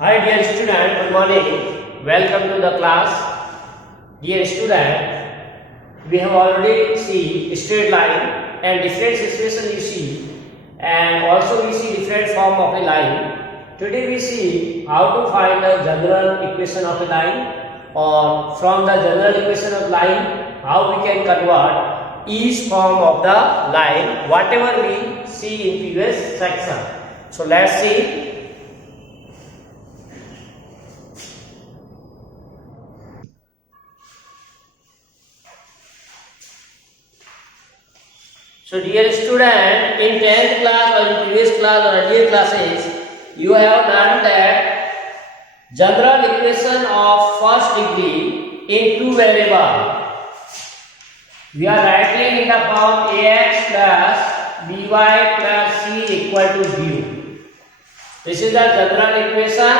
Hi dear student, good morning. Welcome to the class. Dear student, we have already seen straight line and different situation you see, and also we see different form of a line. Today we see how to find the general equation of a line, or from the general equation of line how we can convert each form of the line whatever we see in previous section. So let's see. So dear student, in 10th class or in previous class or earlier classes, you have learned that general equation of first degree in two variable. We are writing in the form ax plus by plus c equal to 0. This is the general equation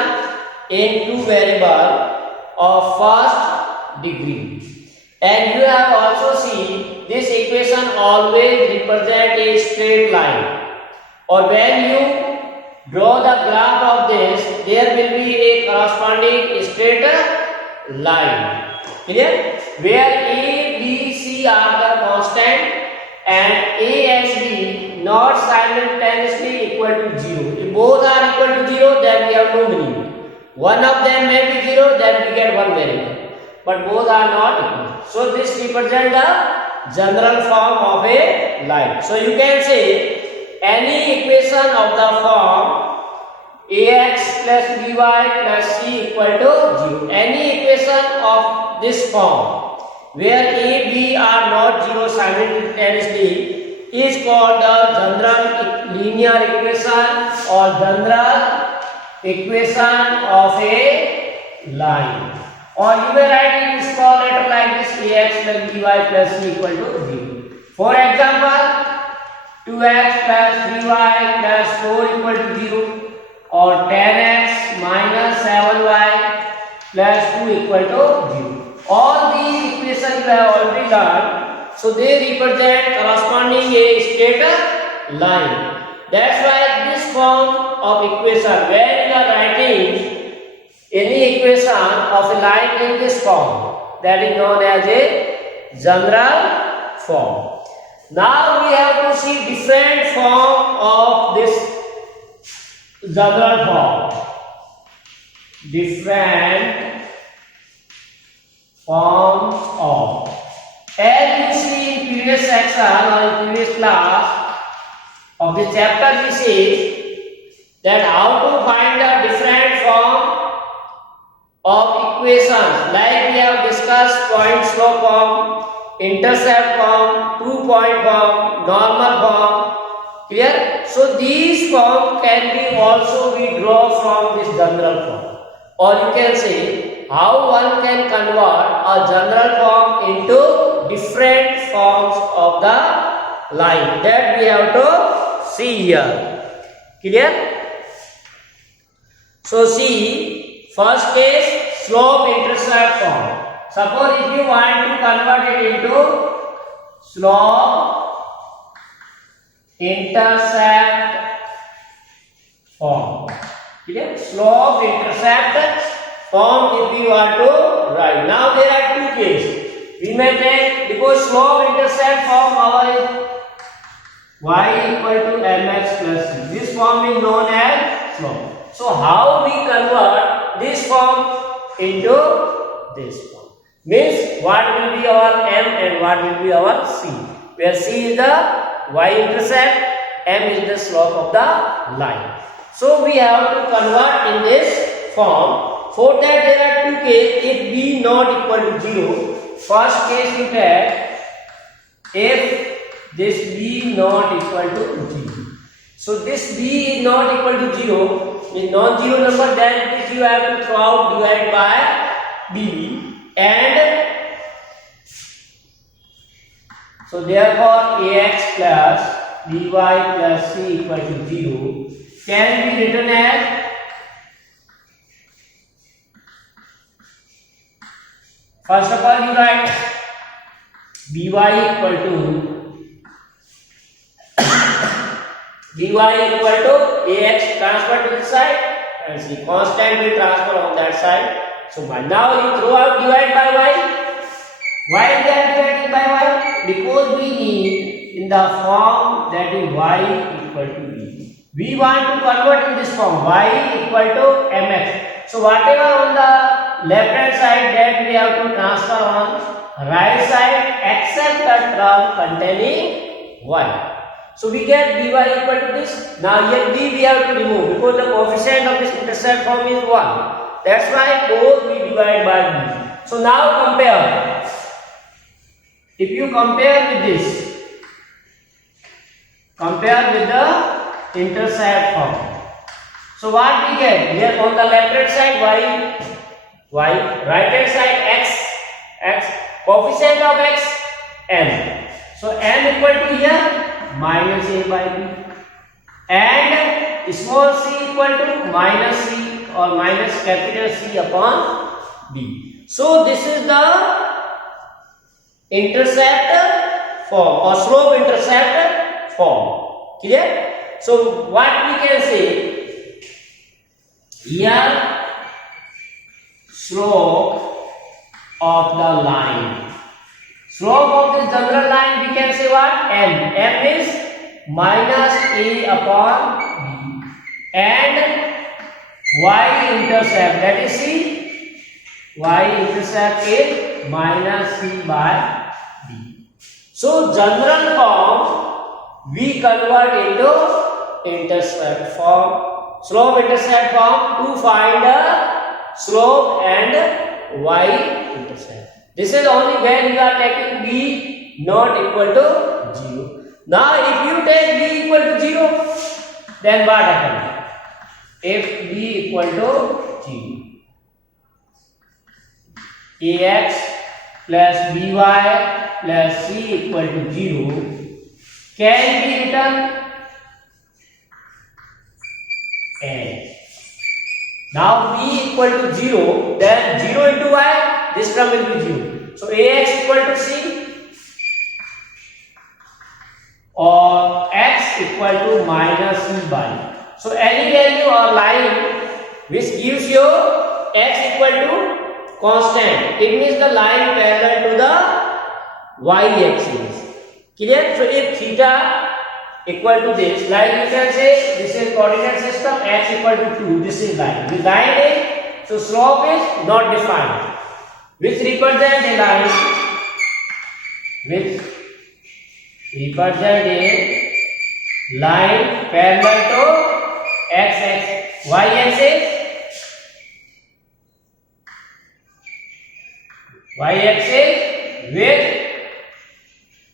in two variable of first degree. And you have also seen this equation always represent a straight line, or when you draw the graph of this, there will be a corresponding straight line. Clear? Where a, b, c are the constant and a and b not simultaneously equal to 0. If both are equal to 0, then we have no meaning. One of them may be 0, then we get one variable, but both are not equal. So this represents the general form of a line. So you can say any equation of the form ax plus by plus c equal to 0. Any equation of this form where a, b are not 0 simultaneously is called the general linear equation or general equation of a line. Or you may write in small letter like this, ax plus by plus c equal to 0. For example, 2x plus by plus 4 equal to 0, or 10x minus 7y plus 2 equal to 0. All these equations you have already learned, so they represent corresponding a straight line. That's why this form of equation, when you are writing any equation of a line in this form, that is known as a general form. Now we have to see different form of this general form. Different forms of. As you see in previous section or in previous class of this chapter, we see that how to find the different form of equations, like we have discussed point slope form, intercept form, 2-point form, normal form. Clear? So these forms can be also be drawn from this general form, or you can say how one can convert a general form into different forms of the line. That we have to see here. Clear? So see. First case, slope intercept form. Suppose if you want to convert it into slope intercept form. Okay? Slope intercept form if you want to write. Now there are two cases. We may take, because slope intercept form our is y equal to mx plus c. This form is known as slope. So how we convert this form into this form? Means what will be our m and what will be our c? Where c is the y-intercept, m is the slope of the line. So we have to convert in this form. For that there are two cases. If b not equal to 0, first case you take if this b not equal to 0. So this b is not equal to 0. Is non-zero number, then it is you have to throw out divided by b, and so therefore ax plus by plus c equal to 0 can be written as, first of all you write by equal to dy equal to ax transfer to this side and C. Constant will transfer on that side. So now you throw out divide by y. Why they are divided by y? Because we need in the form that is y equal to b. We want to convert in this form y equal to mx. So whatever on the left hand side that we have to transfer on right side except the term containing y. So we get dy equal to this. Now here b we have to remove because the coefficient of this intercept form is 1. That's why both we divide by b. So now compare. If you compare with this, compare with the intercept form. So what we get? Here on the left hand side y, right hand side x, coefficient of x m. So m equal to here minus a by b, and small c equal to minus c or minus capital C upon b. So this is the intercept form or slope intercept form. Clear? So what we can say here, slope of the line. Slope of this general line we can say what? M. M is minus a upon b, and y intercept, that is c. Y intercept is minus c by b. So general form we convert into intercept form, slope intercept form to find the slope and y intercept. This is only when you are taking b not equal to 0. Now if you take b equal to 0, then what happens? If b equal to 0, ax plus by plus c equal to 0 can be written as. Now b equal to 0, then 0 into y, this term will be 0. So ax equal to c or x equal to minus c by. So any value or line which gives you x equal to constant, it means the line parallel to the y axis. Clear? So if theta equal to this, like you can say this is coordinate system, x equal to 2, this is line. This line is, so slope is not defined, which represent a line, which represent a line parallel to x y axis, y axis with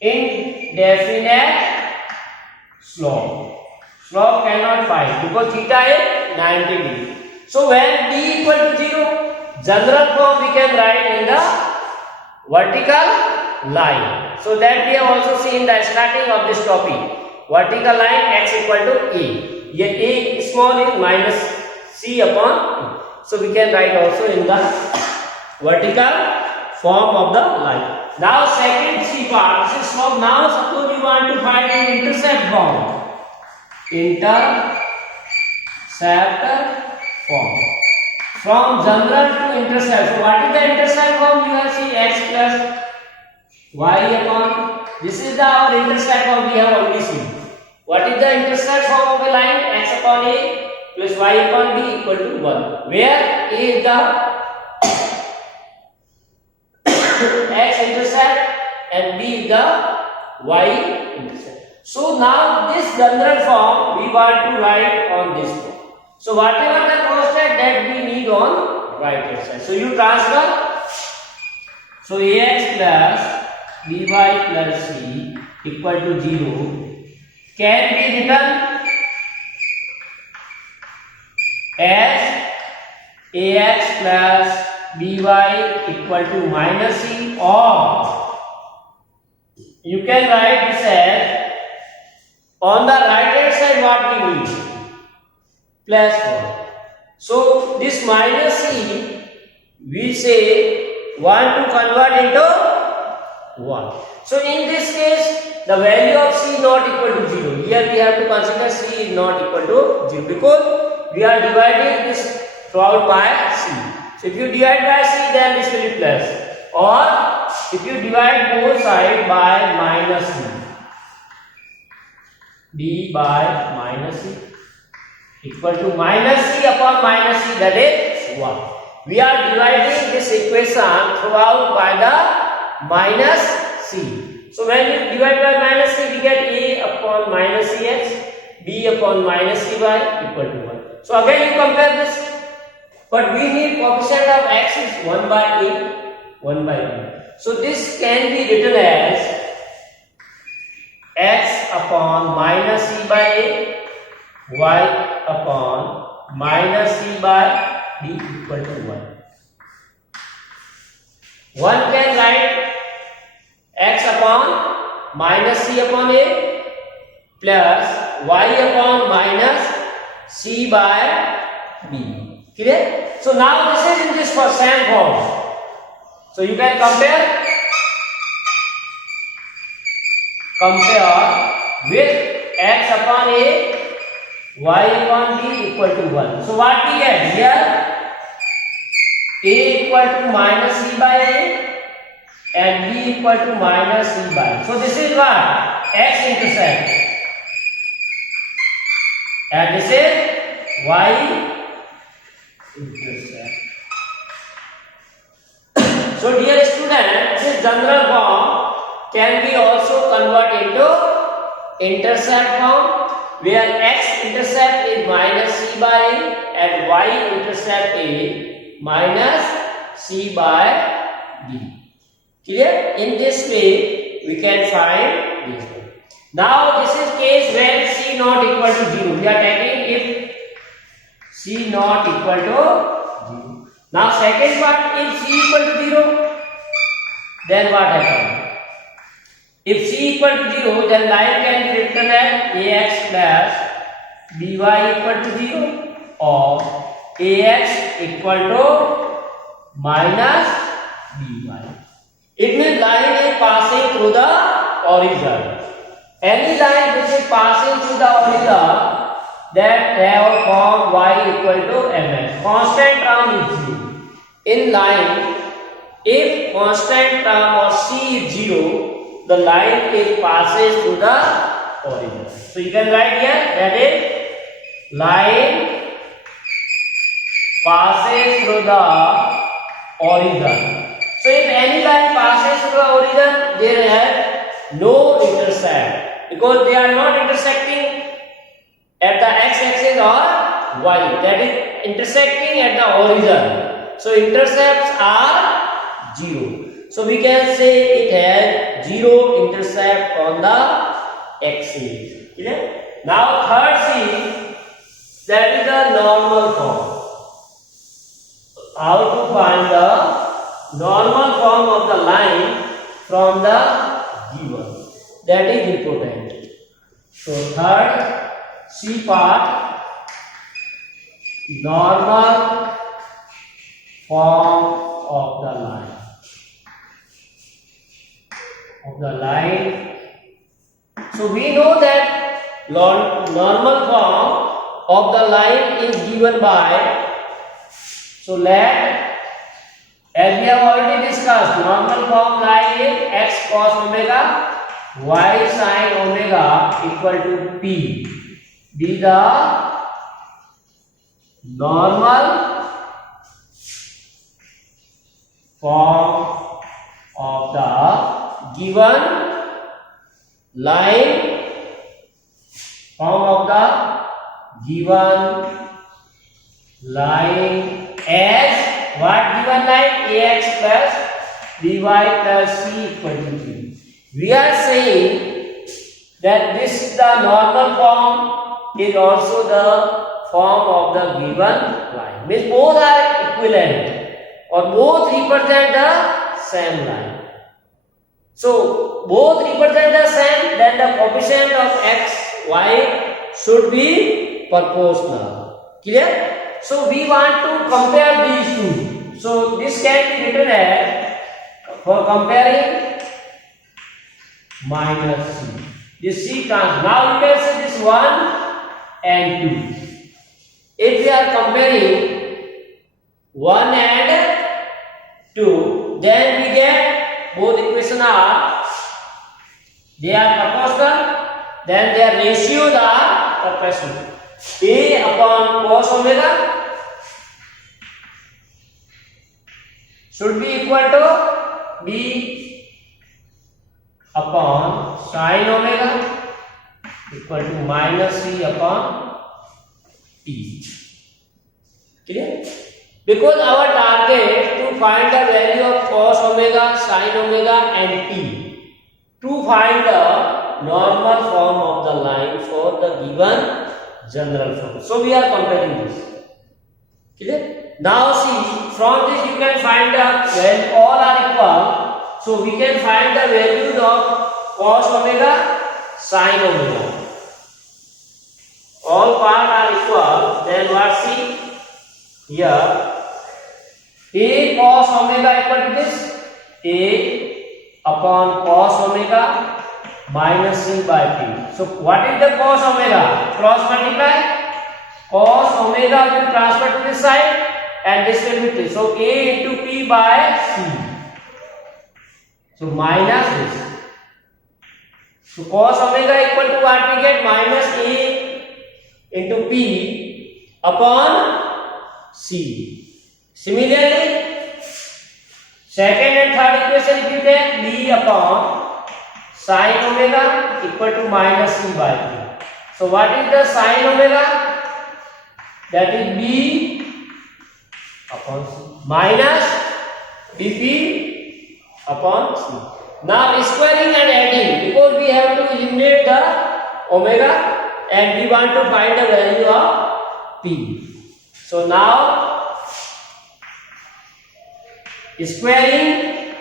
indefinite slope. Slope cannot find because theta is 90 degree. So when b equal to 0, general form we can write in the vertical line. So that we have also seen the starting of this topic. Vertical line x equal to a. Here a small is minus c upon e. So we can write also in the vertical form of the line. Now second C part, this is slope. Now suppose you want to find an intercept form. Intercept form. From general to intercept. So what is the intercept form? You have seen x plus y upon. This is our intercept form we have already seen. What is the intercept form of a line? X upon a plus y upon b equal to 1. Where a is the x intercept and b is the y intercept. So now this general form we want to write on this form. So whatever the constant that we need on right hand side. So you transfer. So ax plus by plus c equal to 0 can be written as ax plus by equal to minus c, or you can write this as on the right hand side what we need plus 1. So this minus c we say want to convert into 1. So in this case the value of c not equal to 0. Here we have to consider c is not equal to 0 because we are dividing this throughout by c. So if you divide by c, then this will be plus, or if you divide both sides by minus c, b by minus c equal to minus c upon minus c, that is 1. We are dividing this equation throughout by the minus c. So when you divide by minus c, we get a upon minus cx, b upon minus cy equal to 1. So again you compare this, but we need coefficient of x is 1 by a, 1 by b. So this can be written as x upon minus c by a, y upon minus c by b equal to 1. One can write x upon minus c upon a plus y upon minus c by b. Clear? So now this is in this same form. So you can compare with x upon a, y upon b equal to 1. So what we get here? A equal to minus c by a and b equal to minus c by. So this is what? X intercept. And this is y intercept. So dear student, this general form can be also converted into intercept form, where x intercept is minus c by a and y intercept is minus c by b. Clear? In this way we can find this one. Now this is case when c not equal to 0. We are taking if c not equal to 0. Now second part, if c equal to 0, then what happens? If c equal to 0, then line can be written as ax plus by equal to 0 or ax equal to minus by. It means line is passing through the origin. Any line which is passing through the origin, that have form y equal to mx. Constant term is 0. In line, if constant term of c is 0, the line is passes through the origin. So you can write here, that is line passes through the origin. So if any line passes through the origin, there have no intercept, because they are not intersecting at the x-axis or y, that is intersecting at the origin. So intercepts are 0. So we can say it has 0 intercept on the axis. Okay? Now third C, that is the normal form. How to find the normal form of the line from the given? That is important. So third C part, normal form of the line. So we know that normal form of the line is given by, so let, as we have already discussed, normal form line is x cos omega y sin omega equal to p. Be the normal form of the given line, as what given line? Ax plus by plus c equal to 0. We are saying that this the normal form is also the form of the given line. Means both are equivalent or both represent the same line. So both represent the same, then the coefficient of x, y should be proportional. Clear? So we want to compare these two. So this can be written as, for comparing, minus c. This c trans. Now you can say this 1 and 2. if we are comparing 1 and 2, then we get both equations are proportional, then their ratios are proportional. A upon cos omega should be equal to B upon sin omega equal to minus C upon T. Clear? Because our target to find the value of cos omega, sin omega and T, to find the normal form of the line for the given general form. So we are comparing this. Clear? Now see, from this you can find out when all are equal. So we can find the values of cos omega, sin omega. All parts are equal. Then what see here? A cos omega equal to this A upon cos omega minus C by T. So what is the cos omega? Cross multiply. Cos omega will transfer to this side and this will be T. So A into P by C. So minus this. So cos omega equal to what we get? Minus A into P upon C. Similarly, second and third equation if you take B upon sin omega equal to minus C by T. So what is the sin omega? That is B upon C minus dP upon C. Now squaring and adding, because we have to eliminate the omega and we want to find the value of P. So now squaring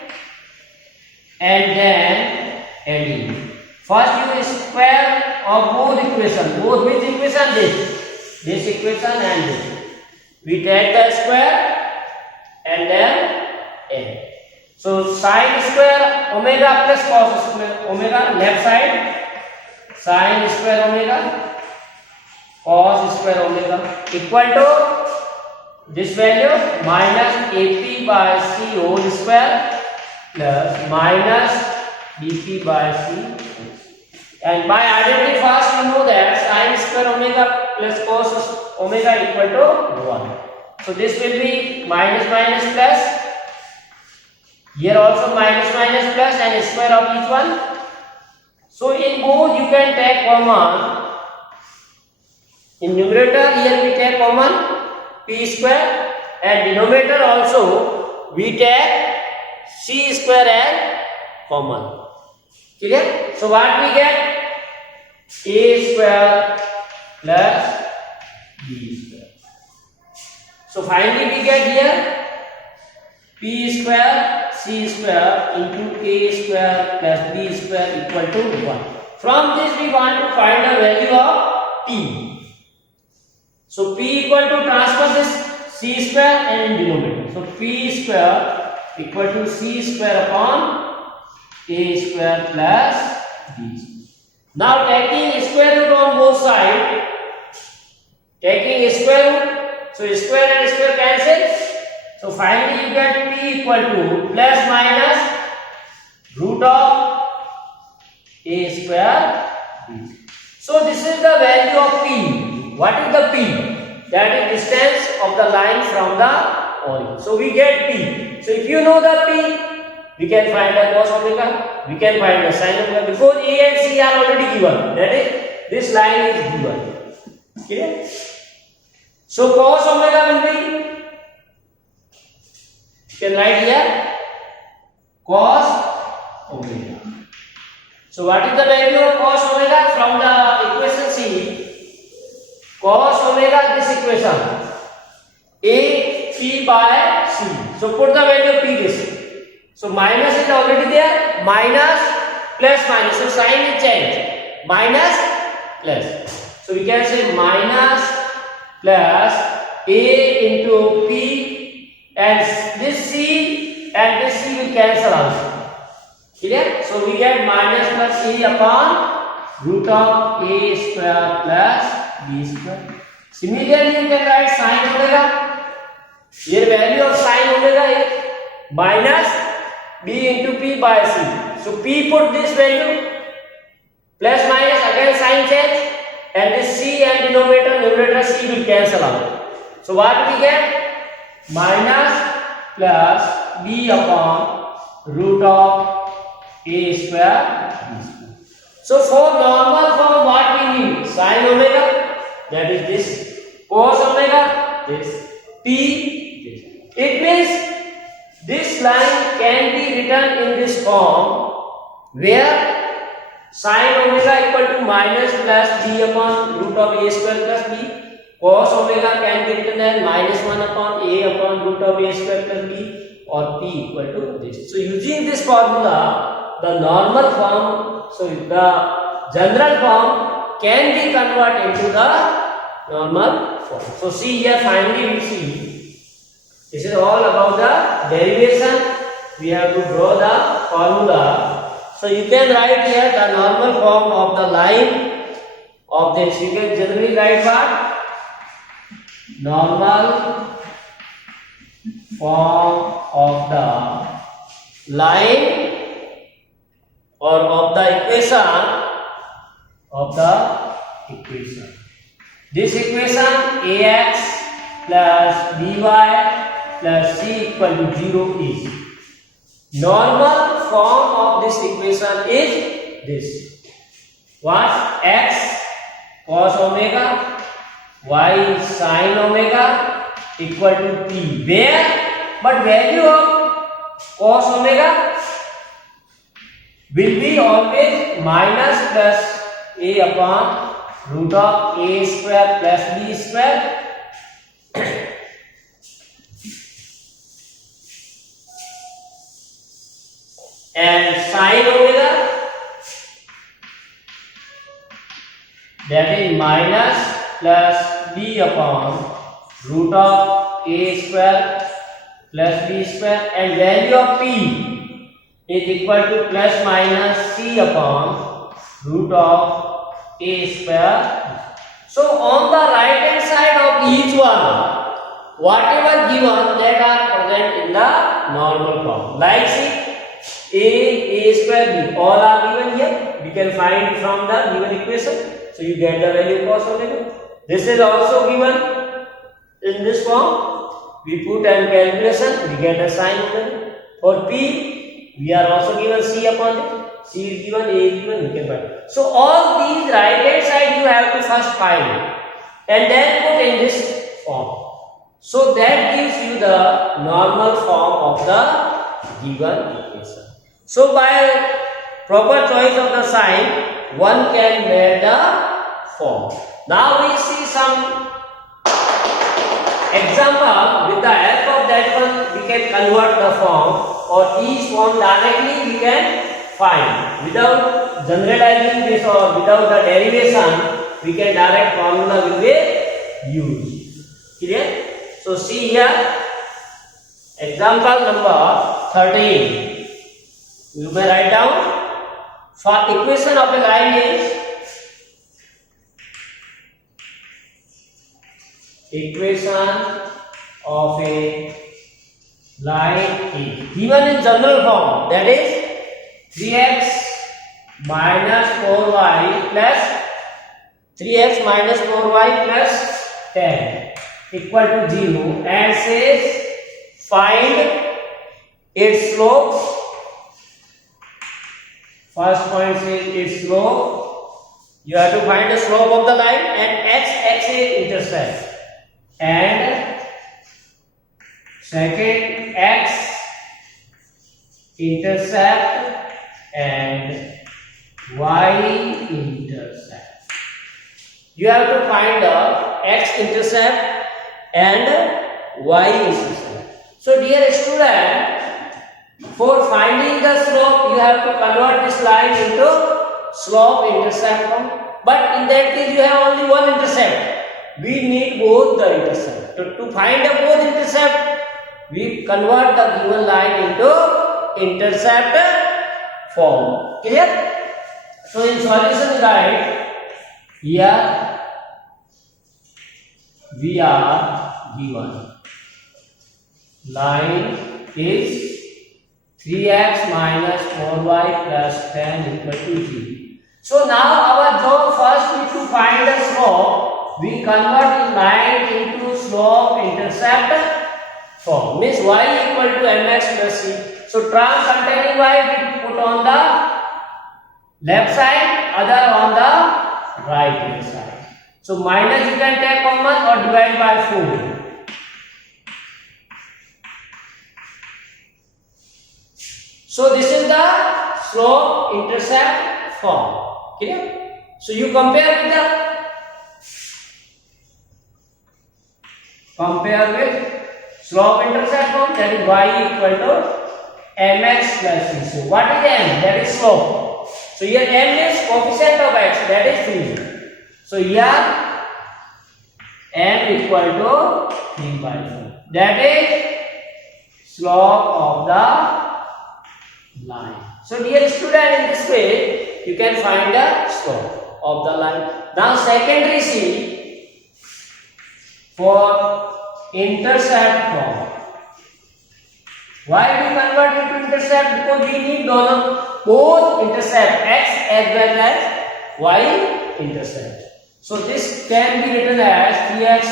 and then adding. First you square of both equations. Both which equation? This equation and this. We take the square and then add. So sin square omega plus cos square omega, left side sin square omega cos square omega equal to this value minus AP by C whole square plus minus dP by C. And by identity first you know that sin square omega plus cos omega equal to 1. So this will be minus minus plus. Here also minus minus plus and square of each one. So in both you can take common. In numerator here we take common P square and denominator also we take C square as common. Clear? So what we get? A square plus B square. So finally we get here P square C square into A square plus B square equal to 1. From this we want to find the value of T. So P equal to transfer this C square and in denominator. So P square equal to C square upon A square plus B square. Now taking square root on both sides, taking square root, so square and square cancel. So finally you get P equal to plus minus root of A square B square. So this is the value of P. What is the P? That is distance of the line from the origin. So we get P. So if you know the P, we can find the cos omega, we can find the sin omega, because A and C are already given. That is, this line is given. Okay? So cos omega will be, you can write here, cos omega. So what is the value of cos omega? From the equation C, cos omega this equation A P by C. So put the value of P this. So minus is already there, minus plus minus. So sign is changed, minus plus. So we can say minus plus A into P, and this C and this C will cancel also. Clear? So we get minus plus A upon root of A square plus B square. Similarly, you can write sin omega. Here value of sin omega is minus b into p by c. So p put this value, plus minus again sign change, and this c and denominator numerator c will cancel out. So what we get? Minus plus b upon root of a square. So for normal form what we need? Sin omega, that is this, cos omega, this, p. It means this line can be written in this form where sin omega equal to minus plus b upon root of a square plus b. Cos omega can be written as minus 1 upon a upon root of a square plus b, or p equal to this. So using this formula, the normal form, so the general form can be converted into the normal form. So see here, finally we see this is all about the derivation. We have to draw the formula. So you can write here the normal form of the line of this. You can generally write what? Normal form of the line or of the equation This equation ax plus by plus c equal to 0 is normal form of this equation is this. What? X cos omega y sin omega equal to p, where but value of cos omega will be always minus plus a upon root of a square plus b square and sin omega, that is minus plus b upon root of a square plus b square, and value of p is equal to plus minus c upon root of a square. So on the right hand side of each one, whatever given, that are present in the normal form. Like see, a square, b, all are given here. We can find from the given equation. So you get the value cos omega. This is also given in this form. We put an calculation, we get a sin omega. For p, we are also given c upon it. C is given, a is given, you can find. So all these right hand side you have to first find and then put in this form. So that gives you the normal form of the given equation. So by proper choice of the sign, one can bear the form. Now we see some example. With the help of that one, we can convert the form, or each form directly we can find. Without generalizing this or without the derivation, we can direct formula will be used. Clear? So see here, example number 13. You may write down. For equation of a line is given in general form, that is 3x minus 4y plus 10 equal to 0, and says find its slope. First point says its slope. You have to find the slope of the line and x-axis intercept. And second, x intercept and y intercept. You have to find the x intercept and y intercept. So dear student, for finding the slope, you have to convert this line into slope intercept form. But in that case, you have only one intercept. We need both the intercept. To find the both intercept, we convert the given line into intercept form. Clear? So in solution, write here we are given line is 3x minus 4y plus 10 equal to 0. So now our job first is to find the slope. We convert this line into slope intercept form. Means y equal to mx plus c. So term containing y we put on the left side, other on the right hand side. So minus you can take common or divide by 4. So this is the slope intercept form. Clear? So you compare with slope intercept form, that is y equal to mx plus c. So what is m? That is slope. So here m is coefficient of x, that is 3. So here m equal to 3 by 4. That is slope of the line. So dear student, in this way you can find the slope of the line. Now secondary C for intercept form. Why we convert into intercept? Because we need both intercept x as well as y intercept. So this can be written as 3x.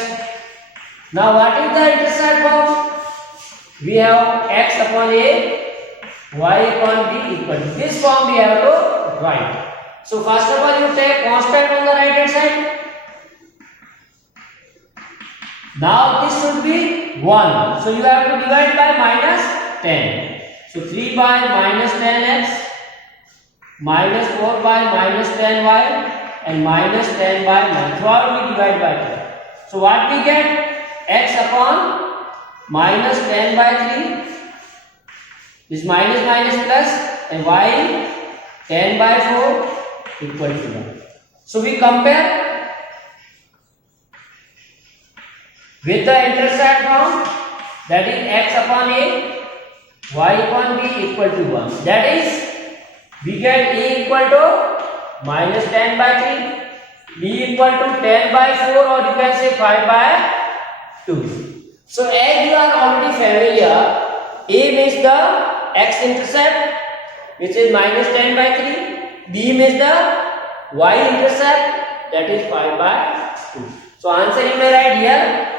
Now what is the intercept form? We have x upon a, y upon b equal to this form we have to write. So first of all you take constant on the right hand side. Now this should be 1. So you have to divide by minus 10. So 3 by minus 10x, minus 4 by minus 10y, and minus 10 by 9. Throughout we divide by 10. So what we get? X upon minus 10 by 3. This minus minus plus, and y 10 by 4 equal to 1. So we compare with the intercept form, that is x upon a, y upon b equal to 1. That is, we get a equal to minus 10 by 3, b equal to 10 by 4, or you can say 5 by 2. So as you are already familiar, a means the x intercept, which is minus 10 by 3, b means the y intercept, that is 5 by 2. So answer you may write here,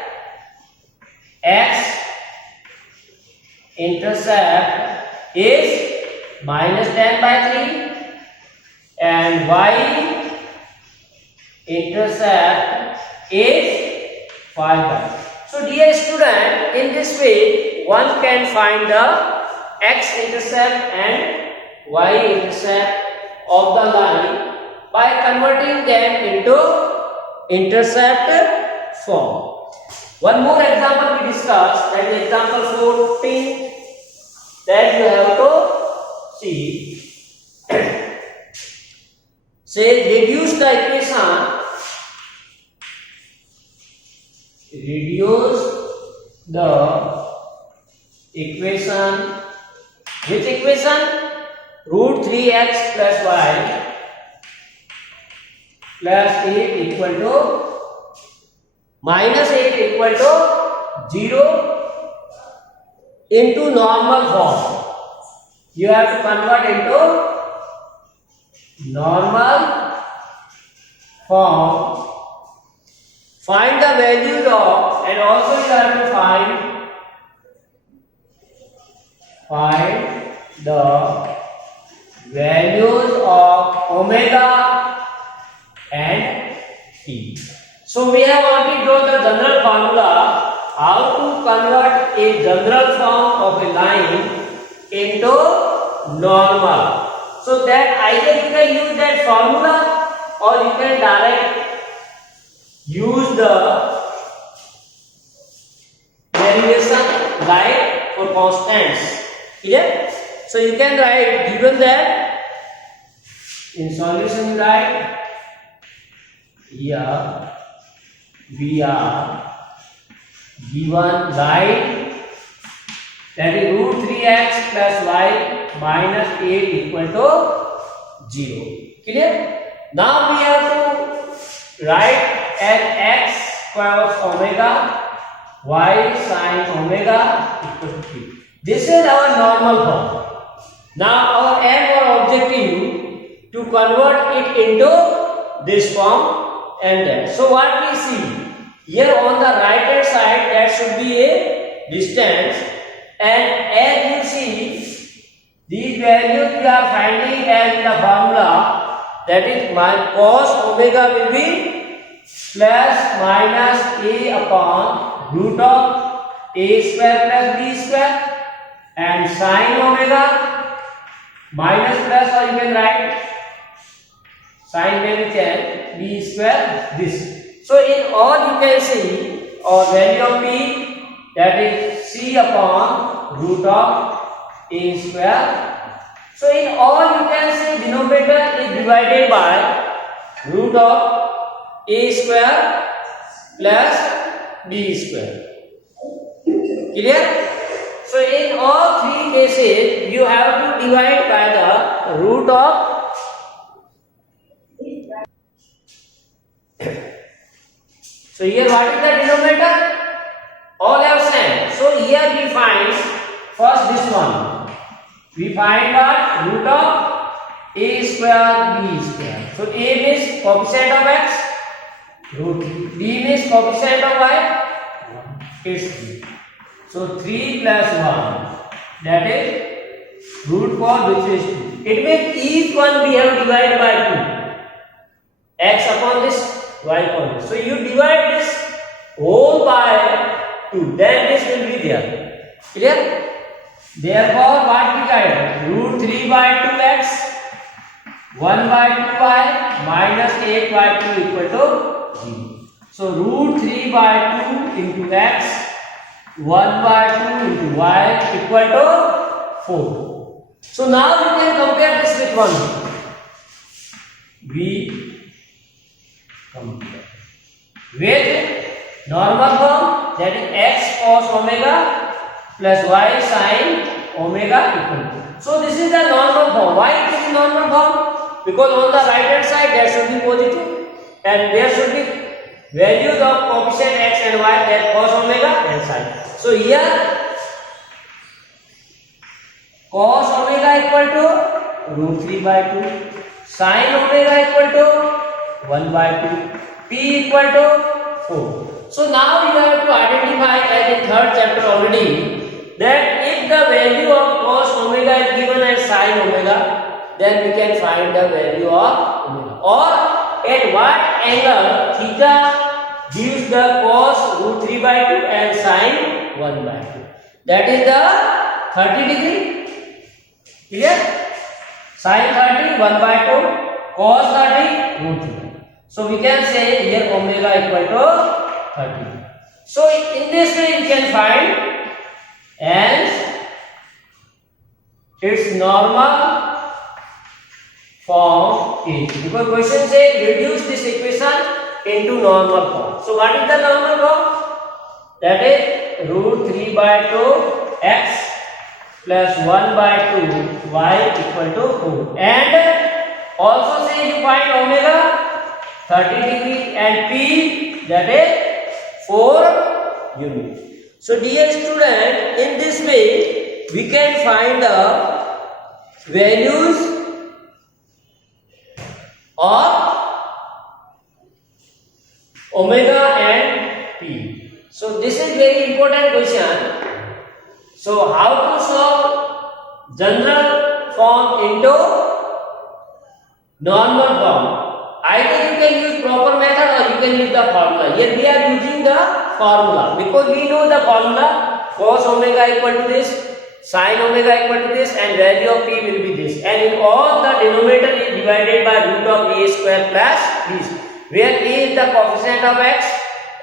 x intercept is minus 10 by 3 and y intercept is 5 by 2. So dear student, in this way one can find the x intercept and y intercept of the line by converting them into intercept form. One more example we discussed, that is example 14, that you have to see. Say reduce the equation, which equation? Root 3x plus y plus 8 equal to minus 8 equal to 0 into normal form. You have to convert into normal form. Find the values of, and also you have to find the values of omega and t. So we have already drawn the general formula how to convert a general form of a line into normal. So that either you can use that formula or you can direct use the derivation like for constants. Clear? So you can write, given that in solution write here we are given line, that is root 3x plus y minus 8 equal to 0. Clear? Now we have to write as x cos omega y sin omega equal to 3. This is our normal form. Now our aim or objective to convert it into this form and that. So what we see here on the right hand side, that should be a distance, and as you see these values we are finding as the formula, that is my cos omega will be plus minus a upon root of a square plus b square, and sin omega minus plus, or you can write sin maybe 10 b square this. So in all you can see our value of p, that is c upon root of a square. So in all you can see denominator is divided by root of a square plus b square. Clear? So in all three cases you have to divide by the root of so here what is the denominator? All have same. So here we find first this one. We find what? Root of a square b square. So a means coefficient of x, root b means coefficient of y, it's 3. So 3 plus 1, that is root for which is 2. It means each one we have divided by 2. X upon this, y upon this. So you divide this whole by 2, then this will be there. Clear? Therefore what we get? Root 3 by 2x, 1 by 2y minus 8 by 2 equal to 0. So root 3 by 2 into x, 1 by 2 into y equal to 4. So now you can compare this with one. We compare with normal form, that is x cos omega plus y sin omega equal to. So this is the normal form. Why it is normal form? Because on the right hand side there should be positive and there should be values of coefficient x and y, that cos omega and sin. So here cos omega equal to root 3 by 2, sin omega equal to 1 by 2, p equal to 4. So now you have to identify, as in third chapter already, that if the value of cos omega is given as sin omega, then we can find the value of omega, or at what angle theta gives the cos root 3 by 2 and sin 1 by 2. That is the 30 degree. Clear? Sin 30, 1 by 2, cos 30, root 3. So we can say here omega equal to 30. So in this way you can find as its normal form is, because question says reduce this equation into normal form. So what is the normal form? That is root 3 by 2 x plus 1 by 2 y equal to 4. And also say you find omega 30 degree and p, that is 4 units. So dear student, in this way we can find the values of omega and p. So this is very important question. So how to solve general form into normal form? Either you can use proper method or you can use the formula. Here we are using the formula because we know the formula. Cos omega equal to this, sin omega equal to this, and value of p will be this. And in all the denominator is divided by root of a square plus b, where a is the coefficient of x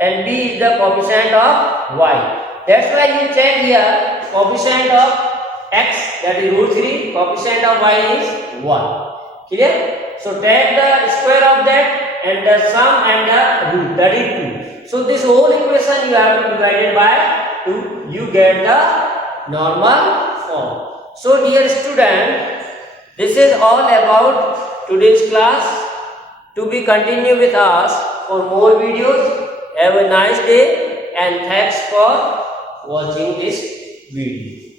and b is the coefficient of y. That's why you check here coefficient of x, that is root 3, coefficient of y is 1. Clear? So take the square of that and the sum and the root, that is 2. So this whole equation you have to divide it by 2, you get the normal form. So dear student, this is all about today's class. To be continued with us for more videos. Have a nice day and thanks for watching this video.